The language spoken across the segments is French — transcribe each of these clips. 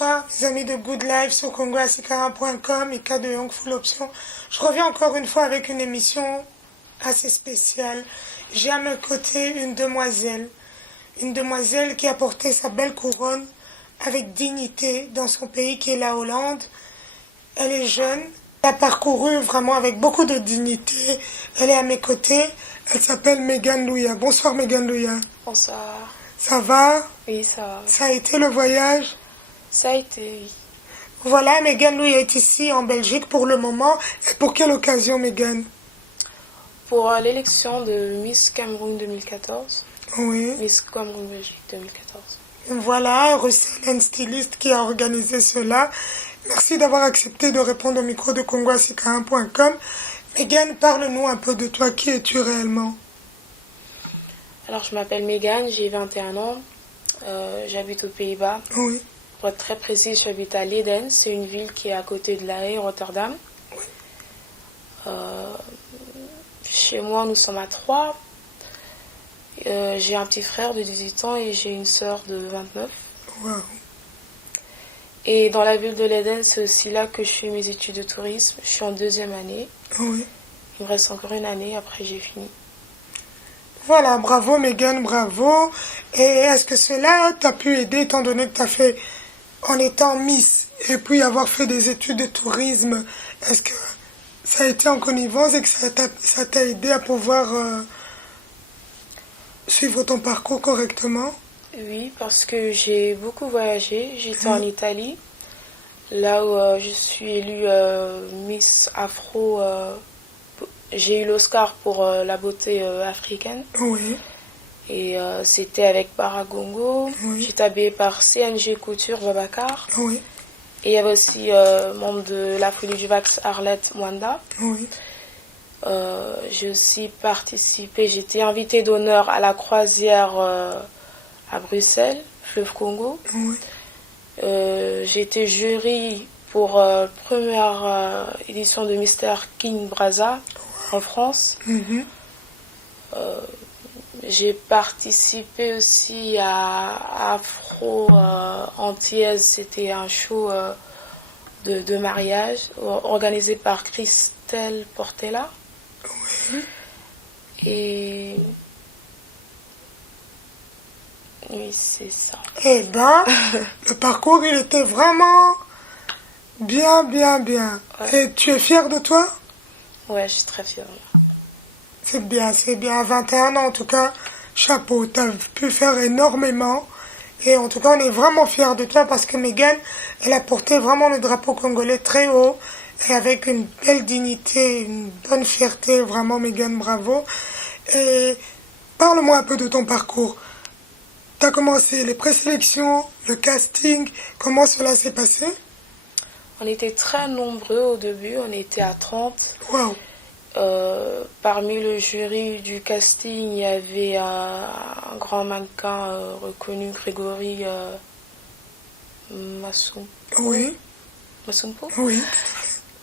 bonsoir, mes amis de Good Life sur congoasikara.com et cas de Young Full Option. Je reviens encore une fois avec une émission assez spéciale. J'ai à mes côtés une demoiselle qui a porté sa belle couronne avec dignité dans son pays qui est la Hollande. Elle est jeune, elle a parcouru vraiment avec beaucoup de dignité. Elle est à mes côtés, elle s'appelle Megan Louya. Bonsoir Megan Louya. Bonsoir. Ça va? Oui, ça va. Ça a été le voyage? Ça a été, oui. Voilà, Megan Louya est ici en Belgique pour le moment. Et pour quelle occasion, Megan? Pour l'élection de Miss Cameroun 2014. Oui. Miss Cameroun Belgique 2014. Voilà, Russell, styliste qui a organisé cela. Merci d'avoir accepté de répondre au micro de congoasikara.com. Megan, parle-nous un peu de toi. Qui es-tu réellement? Alors, je m'appelle Megan, j'ai 21 ans. J'habite aux Pays-Bas. Oui. Pour être très précis, j'habite à Leiden. C'est une ville qui est à côté de La Haye, Rotterdam. Oui. Chez moi, nous sommes à 3. J'ai un petit frère de 18 ans et j'ai une sœur de 29. Wow. Et dans la ville de Leiden, c'est aussi là que je fais mes études de tourisme. Je suis en 2e année. Oui. Il me reste encore une année, après j'ai fini. Voilà, bravo Megan, bravo. Et est-ce que cela t'a pu aider étant donné que tu as fait en étant Miss et puis avoir fait des études de tourisme? Est-ce que ça a été en connivence et que ça t'a aidé à pouvoir suivre ton parcours correctement? Oui, parce que j'ai beaucoup voyagé. J'étais en Italie, là où je suis élue Miss Afro. J'ai eu l'Oscar pour la beauté africaine. Oui. Et c'était avec Paragongo. Oui. J'étais habillée par CNG Couture Babacar. Oui. Et il y avait aussi membre de la Folie du Vax Arlette Mwanda. Oui. J'ai aussi participé, j'étais invitée d'honneur à la croisière à Bruxelles, Fleuve Congo. Oui. J'ai été jury pour la première édition de Mister King Brazza en France. Mhm. J'ai participé aussi à Afro Antillaise, c'était un show de mariage organisé par Christelle Portela. Oui. Et oui, c'est ça. Eh ben, le parcours, il était vraiment bien, bien, bien. Ouais. Et tu es fière de toi? Ouais, je suis très fière. C'est bien, c'est bien. À 21 ans, en tout cas, chapeau, tu as pu faire énormément. Et en tout cas, on est vraiment fiers de toi parce que Megan, elle a porté vraiment le drapeau congolais très haut et avec une belle dignité, une bonne fierté. Vraiment, Megan, bravo. Et parle-moi un peu de ton parcours. Tu as commencé les présélections, le casting. Comment cela s'est passé? On était très nombreux au début, on était à 30. Waouh. Parmi le jury du casting, il y avait un grand mannequin reconnu, Grégory Massoumpo. Oui. Massoumpo. Oui.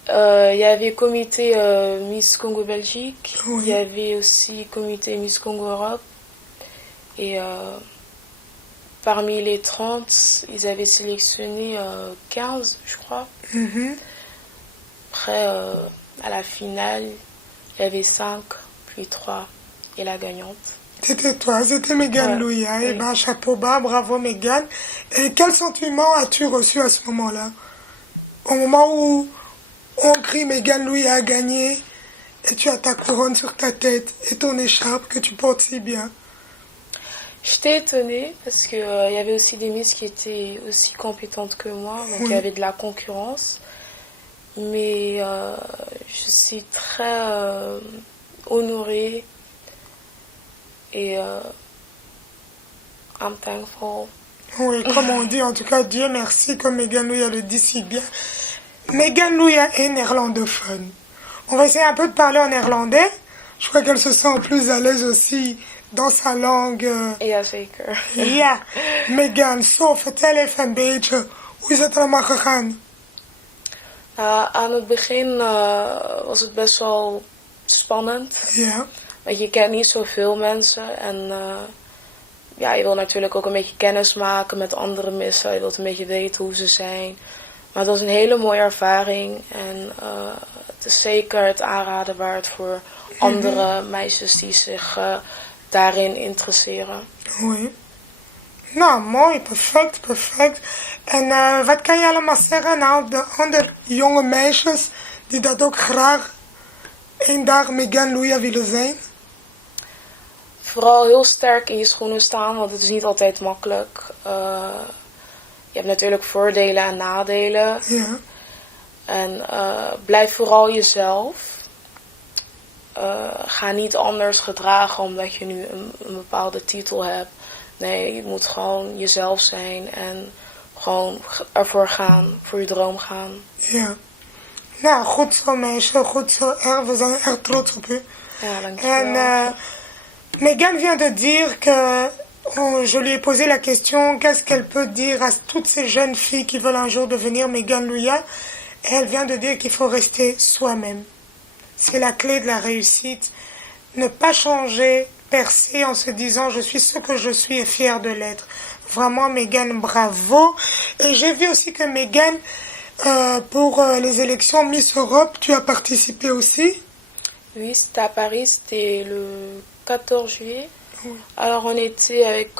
Il y avait comité Miss Congo Belgique, Oui. il y avait aussi comité Miss Congo Europe. Et parmi les 30, ils avaient sélectionné 15, je crois. Mhm. Après, à la finale, il y avait 5, puis 3, et la gagnante. C'était toi, c'était Megan Ouais. Louya. Eh Oui. ben, chapeau bas, bravo Megan. Et quel sentiment as-tu reçu à ce moment-là? Au moment où on crie Megan Louya a gagné et tu as ta couronne sur ta tête et ton écharpe que tu portes si bien. J'étais étonnée parce qu'il y avait aussi des Miss qui étaient aussi compétentes que moi, donc il y Oui. avait de la concurrence. Mais je suis très honorée et I'm thankful. Oui, comme on dit, en tout cas, Dieu merci, comme Megan Louya le dit si bien. Megan Louya est néerlandophone. On va essayer un peu de parler en néerlandais. Je crois qu'elle se sent plus à l'aise aussi dans sa langue. Ja, zeker. Ja, Megan, zo vertel even een beetje, hoe is het allemaal gegaan? Aan het begin was het best wel spannend. Ja, Want je kent niet zoveel mensen en ja, je wil natuurlijk ook een beetje kennis maken met andere missen. Je wilt een beetje weten hoe ze zijn. Maar het was een hele mooie ervaring. En het is zeker het aanraden waard voor andere meisjes die zich daarin interesseren. Oui. Nou, mooi, perfect, perfect. En wat kan je allemaal zeggen nou de andere jonge meisjes die dat ook graag één dag Megan Louya willen zijn? Vooral heel sterk in je schoenen staan, want het is niet altijd makkelijk. Je hebt natuurlijk voordelen en nadelen. Ja. En blijf vooral jezelf. Ga niet anders gedragen omdat je nu een bepaalde titel hebt. Nee, je moet gewoon jezelf zijn en gewoon ervoor gaan, voor je droom gaan. Ja. Nou, goed zo meisje, goed zo. We zijn erg trots op u. Ja, dankjewel. En Megan vient de dire que, je lui ai posé la question, qu'est-ce qu'elle peut dire à toutes ces jeunes filles qui veulent un jour devenir Megan Louya. Et elle vient de dire qu'il faut rester soi-même. C'est la clé de la réussite. Ne pas changer, percer en se disant je suis ce que je suis et fière de l'être. Vraiment Megan, bravo. Et j'ai vu aussi que Megan, pour les élections Miss Europe, tu as participé aussi. Oui, c'était à Paris, c'était le 14 juillet. Oui. Alors on était avec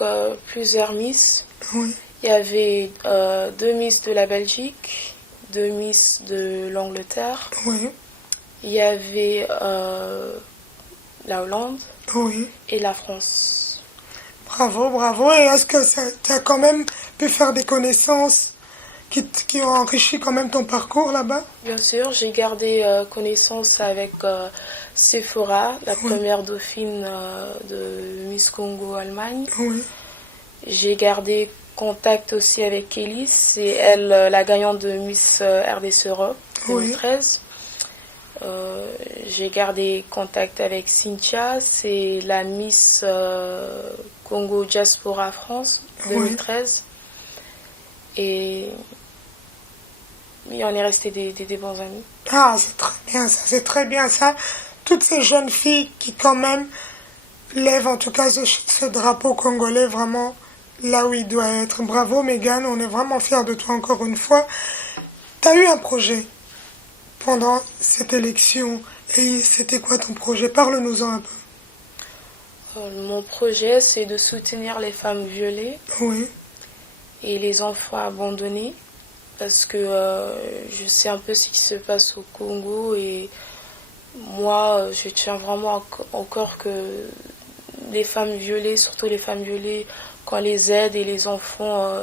plusieurs Miss. Oui. Il y avait 2 Miss de la Belgique, 2 Miss de l'Angleterre. Oui. Il y avait la Hollande Oui. et la France. Bravo, bravo. Et est-ce que tu as quand même pu faire des connaissances qui ont enrichi quand même ton parcours là-bas? Bien sûr, j'ai gardé connaissance avec Sephora, la première dauphine de Miss Congo Allemagne. Oui. J'ai gardé contact aussi avec Kelly, c'est elle la gagnante de Miss RDC Europe 2013. J'ai gardé contact avec Cynthia, c'est la Miss Congo Diaspora France 2013. Et oui, on est resté des bons amis. Ah, c'est très bien ça, c'est très bien ça. Toutes ces jeunes filles qui quand même lèvent en tout cas ce drapeau congolais vraiment là où il doit être. Bravo Megan, on est vraiment fiers de toi encore une fois. Tu as eu un projet pendant cette élection et c'était quoi ton projet? Parle-nous-en un peu. Mon projet, c'est de soutenir les femmes violées Oui. et les enfants abandonnés. Parce que je sais un peu ce qui se passe au Congo et moi, je tiens vraiment encore que les femmes violées, surtout les femmes violées, qu'on les aide et les enfants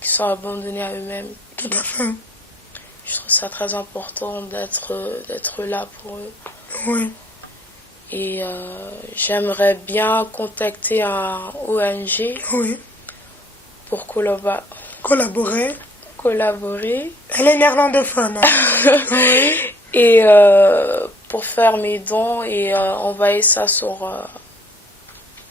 qui sont abandonnés à eux-mêmes. Tout à fait. Je trouve ça très important d'être là pour eux. Oui. Et j'aimerais bien contacter un ONG Oui. pour Collaborer. collaborer Elle est néerlandophone. Hein. Oui. et pour faire mes dons et envoyer ça sur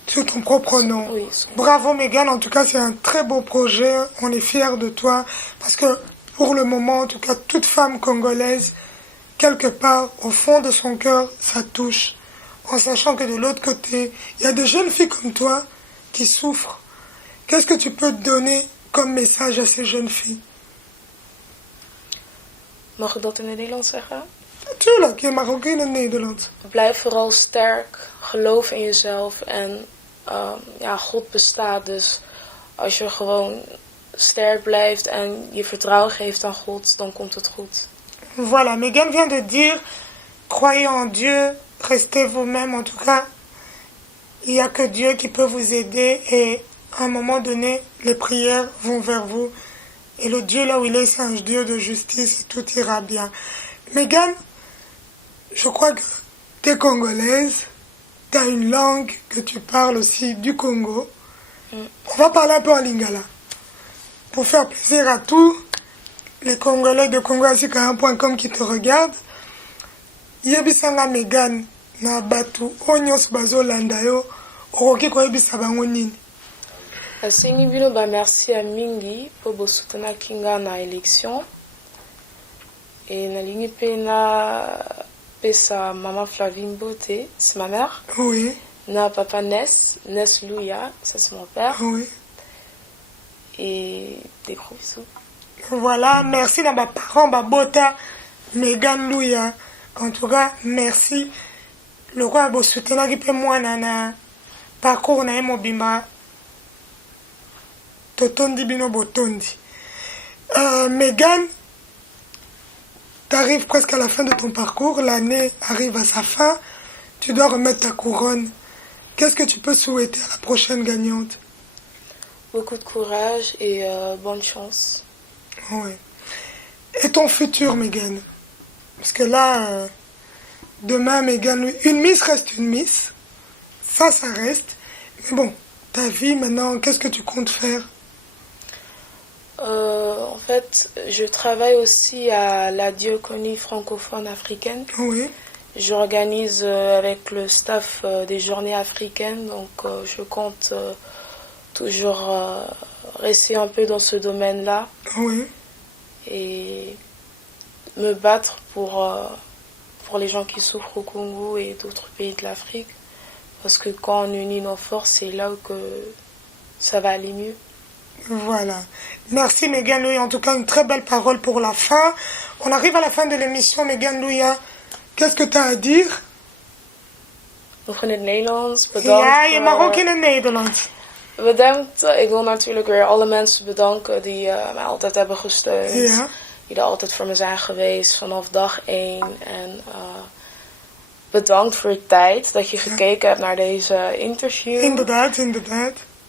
ton propre nom. Oui. Bravo Megan, en tout cas c'est un très beau projet, on est fiers de toi, parce que pour le moment, en tout cas toute femme congolaise, quelque part au fond de son cœur, ça touche, en sachant que de l'autre côté, il y a de jeunes filles comme toi qui souffrent. Qu'est-ce que tu peux donner comme message à ces jeunes filles? Mag ik dat in het Nederlands zeggen? Tuurlijk, je mag ook in het Nederlands. Blijf vooral sterk, geloof in jezelf en ja, God bestaat. Dus als je gewoon sterk blijft en je vertrouwen geeft aan God, dan komt het goed. Voilà, Megan vient de dire, croyez en Dieu, restez vous-même. En tout cas, il n'y a que Dieu qui peut vous aider et à un moment donné, les prières vont vers vous. Et le Dieu là où il est, c'est un Dieu de justice et tout ira bien. Megan, je crois que tu es congolaise, tu as une langue que tu parles aussi du Congo. On va parler un peu en lingala. Pour faire plaisir à tous les Congolais de congoasika1.com qui te regardent. Yebisanga Megan na batu onyos bazolanda yo okoki koyebisa bango nini? Asengi bino ba merci à mingi po bosutana kinga na élection. Et nalingi mpe na pesa Maman Flavie Mbote, c'est ma mère. Oui. Na papa Ness Louya, ça c'est mon père. Oui. Et des gros bisous. Voilà, merci à mes parents, Bota, Megan Louya. En tout cas, merci. Le roi a soutenu qui peut moi na parcours na mobimba. Totondi bino botondi. Megan, t'arrives presque à la fin de ton parcours. L'année arrive à sa fin. Tu dois remettre ta couronne. Qu'est-ce que tu peux souhaiter à la prochaine gagnante? Beaucoup de courage et bonne chance. Oui. Et ton futur, Megan? Parce que là, demain, Megan, une miss reste une miss. Ça reste. Mais bon, ta vie maintenant, qu'est-ce que tu comptes faire? En fait, je travaille aussi à la diaconie francophone africaine. Oui. J'organise avec le staff des journées africaines, donc je compte toujours rester un peu dans ce domaine-là. Oui. Et me battre pour les gens qui souffrent au Congo et d'autres pays de l'Afrique. Parce que quand on unit nos forces, c'est là où que ça va aller mieux. Voilà. Merci Megan Louya. En tout cas, une très belle parole pour la fin. On arrive à la fin de l'émission, Megan Louya. Qu'est-ce que tu as à dire? Nog in het Nederlands. Bedankt. Ja, je mag ook in het Nederlands. Bedankt. Ik wil natuurlijk weer alle mensen bedanken die mij altijd hebben gesteund. Ja. Die er altijd voor me zijn geweest vanaf dag 1. En bedankt voor je tijd dat je gekeken hebt naar deze interview. Inderdaad.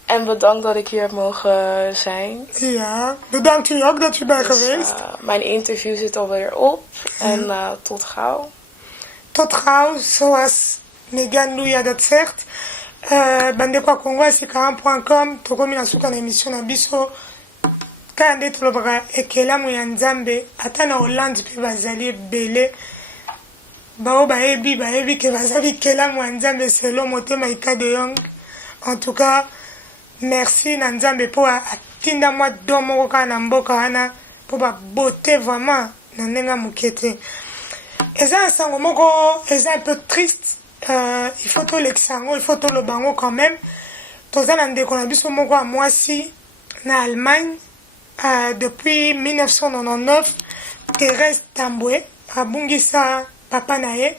En bedankt dat ik hier heb mogen zijn. Ja, bedankt u ook dat u bent geweest. Mijn interview zit alweer op. En tot gauw. Tot gauw, zoals Megan Louya dat zegt. Bandeko Congo asikaram.com tokomi na suka na émission na biso kaka nde tolobaka ekelamu ya nzambe ata na Hollande mpe bazali ebele bao bayebi ke bazali ekelamu ya nzambe selo motema ika de yong. En tout cas, merci na nzambe mpo atinda mwa do moko kaka na mboka wana mpo babote vraiment na ndenge moke te. Eza un sango moko, eza un peu triste. Il faut tout l'exango, il faut tout le bango quand même. Toza na ndeko na biso moko a mwasi na Allemagne depuis 1999. Thérèse Tambwe abungisa papa na ye.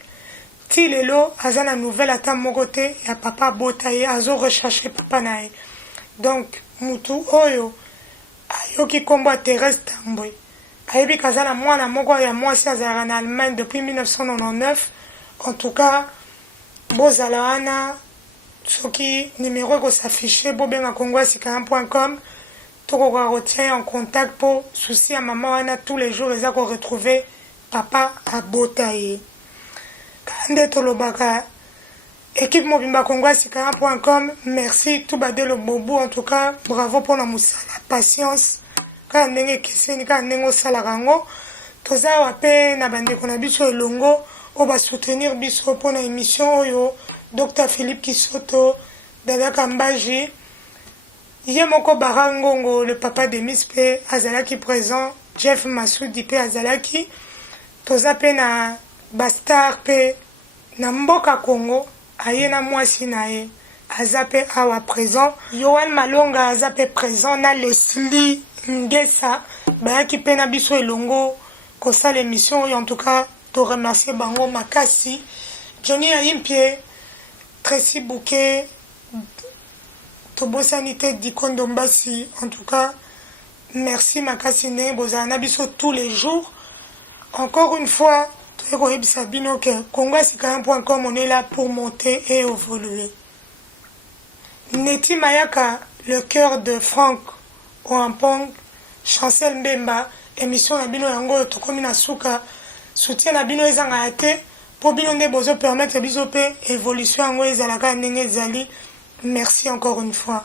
Ti lelo aza na nouvelle ata moko te ya papa bota ye azo rechercher papa na ye. Donc mutu oyo ayoki kombo Thérèse Tambwe. Ayebi kaza na mwana moko ya mwasi azalaka na Allemagne depuis 1999. En tout cas, bozala wana soki numéro eko s'affiche bobenga congoasikaram.com tokoka retient en contact pour souci ya mama wana tous les jours eza ko retrouver papa abota ye kande tolobaka équipe mobimba congoasikaram.com. Merci tout badelo bobu. En tout cas, bravo pour la musala patience kaka ndenge ekeseni kaka ndenge osalaka yango toza awa mpe na bandeko na biso elongo oyo basoutenir biso mpona émission oyo Dr Philippe Kisoto, Dada Kambaji, ye moko Bara Ngongo, le papa de Miss P azalaki présent, Jeff Masoudi pe azalaki toza pe na bastar pe na mboka Congo aye na mwasi na ye aza pe awa présent, Yohan Malonga aza pe présent na Leslie Ngesa bayaki pe na biso elongo kosala émission oyo. En tout cas to remercier bango makasi, Johnny Ayimpie, Tracy Bouquet, Tobosani te Dikondo Mbasi. En tout cas, merci makasi ne bozala na biso tous les jours. Encore une fois, toyekoyebisa bino ke congoasikaram.com on est là pour monter et évoluer. Neti Mayaka, le cœur de Franck Oampong, Chancel Mbemba, émission na bino yango tokomi na suka. Soutien na bino ezanga ya te po bino nde bozo permettre biso pe évolution yango ezalaka ndenge ezali. Merci encore une fois.